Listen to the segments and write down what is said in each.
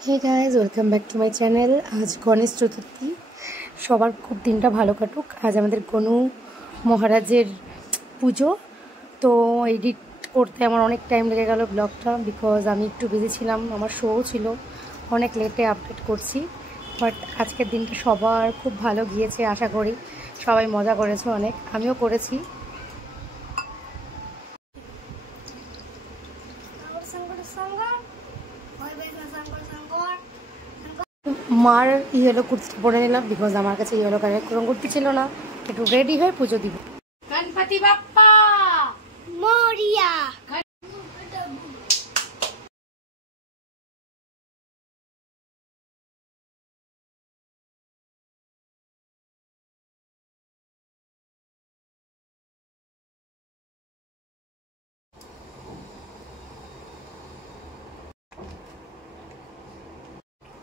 Hey guys welcome back to my channel. आज गणेश चतुर्थी, सबार खूब दिनटा भालो काटुक। आज आमादेर गणु महाराजेर पुजो, तो एडिट करते आमार अनेक टाइम लेगे गेल ब्लगटा, बिकज आमी एकटु बिजी छिलाम, आमार शो छिलो, अनेक लेटे आपडेट करछि। बाट आजकेर दिनटा सबार खूब भालो गियेछे, आशा करी सबाई मजा करेछो अनेक, आमिओ करेछि। मार येलो कुर्ती परे निलाम बिकज आमार काछे येलो कालार कोनो कुर्ती छिलो ना, एकटु रेडी हये पुजो दिब। गणपति बाप्पा मोरिया।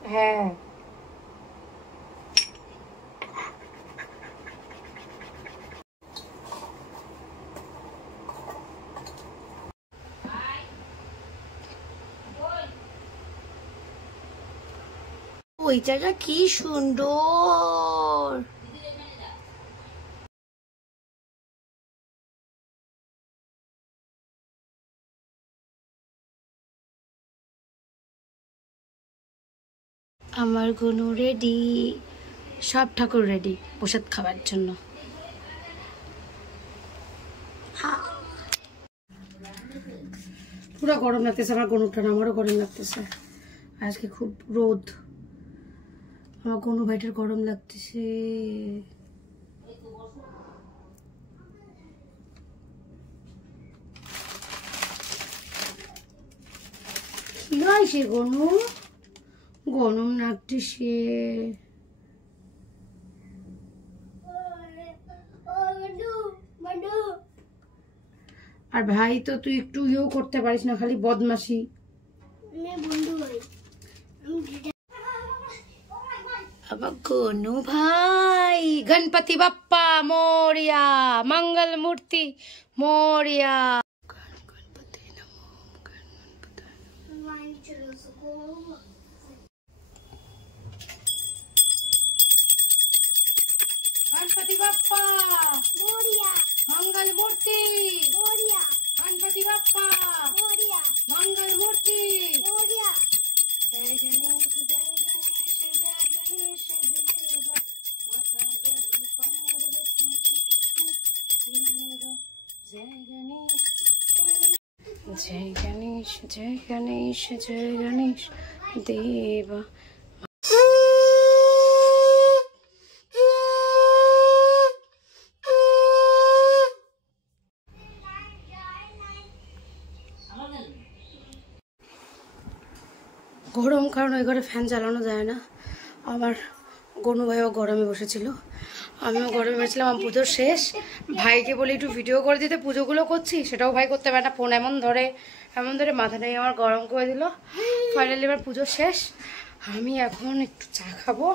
হ্যাঁ ওই জায়গা কি সুন্দর। আমার গনু রেডি, সব ঠাকুর রেডি প্রসাদ খাবার জন্য। পুরো গরম লাগতেছে আমার গনুটা, আমারও গরম লাগতেছে। আজকে খুব রোদ, আমার গনু ভাইটার গরম লাগতেছে। কি হয় সে গনু, গরম লাগতেছে। আর ভাই তো তুই একটু ইয়েও করতে পারিস না, খালি বদমাশি। আমার গনু ভাই, গণপতি বাপ্পা মোরিয়া, মঙ্গল মূর্তি মোরিয়া। গণপতি নমো गणपति बाप्पा मोरिया, मंगल मूर्ति मोरिया, गणपति बाप्पा मोरिया, मंगल मूर्ति मोरिया। जय गणेश जय गणेश जय गणेश माता गणपति पार्वती जय गणेश जय गणेश जय गणेश जय गणेश देवा। গরম, কারণ ওই ঘরে ফ্যান চালানো যায় না। আমার গনু ভাইও গরমে বসেছিল, আমিও গরমে বসেছিলাম। আমার পুজো শেষ, ভাইকে বলি একটু ভিডিও করে দিতে, পুজোগুলো করছি, সেটাও ভাই করতে পারে না, ফোন এমন ধরে মাথাটাই আমার গরম করে দিল। ফাইনালি এবার পুজো শেষ, আমি এখন একটু চা খাবো।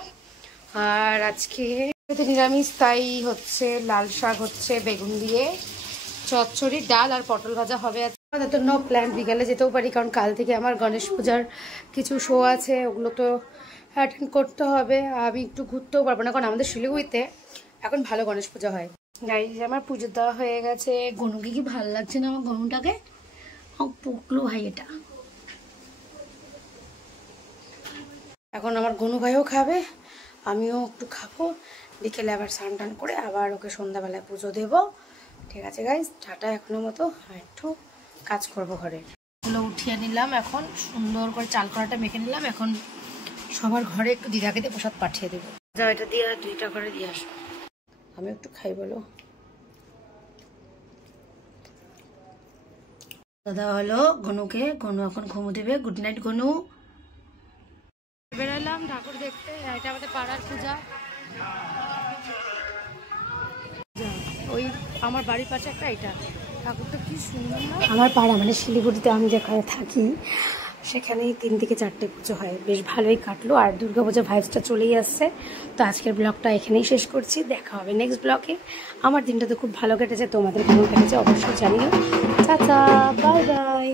আর আজকে নিরামিষ, তাই হচ্ছে লাল শাক হচ্ছে বেগুন দিয়ে, চচ্চড়ি, ডাল আর পটল ভাজা হবে। তো নো প্ল্যান, বিকালে যেতেও পারি, কারণ কাল থেকে আমার গণেশ পূজার কিছু শো আছে, ওগুলো তো অ্যাটেন্ড করতে হবে। আমি একটু ঘুরতেও পারবো না, কারণ আমাদের শিলিগুড়িতে এখন ভালো গণেশ পূজা হয়। গাইজ আমার পুজো দেওয়া হয়ে গেছে। গনুকে কি ভালো লাগছে না আমার গনুটাকে, পুকলো ভাই এটা। এখন আমার গনু ভাইও খাবে, আমিও একটু খাবো, বিকেলে আবার স্নান টান করে আবার ওকে সন্ধ্যাবেলায় পুজো দেবো। ঠিক আছে গাইজ, টাটা এখনের মতো। একটু কাজ করবো ঘরে, এগুলো উঠিয়ে নিলাম, এখন সুন্দর করে চাল করাটা মেখে নিলাম। এখন সবার ঘরে একটু দিদাকে দিয়ে প্রসাদ পাঠিয়ে দেবো। যা এটা দিয়ে আর 2টা করে দিয়ে আসো, আমি একটু খাই বলো। দাদা হলো গনুকে, গনু এখন ঘুমো দেবে। Good night Gonu. বেরোলাম ঠাকুর দেখতে, এটা আমাদের পাড়ার পূজা। ওই আমার বাড়ির পাশে একটা, এটা ঠাকুরটা কি সুন্দর না। আমার পাড়া মানে শিলিগুড়িতে আমি যেখানে থাকি সেখানেই 3 থেকে 4টে পুজো হয়, বেশ ভালোই কাটলো। আর দুর্গাপূজার ভাইবসটা চলেই আসছে। তো আজকের ব্লগটা এখানেই শেষ করছি, দেখা হবে নেক্সট ব্লগে। আমার দিনটা তো খুব ভালো কেটেছে, তোমাদের কেমন কেটেছে অবশ্যই জানিও। Tata, bye bye.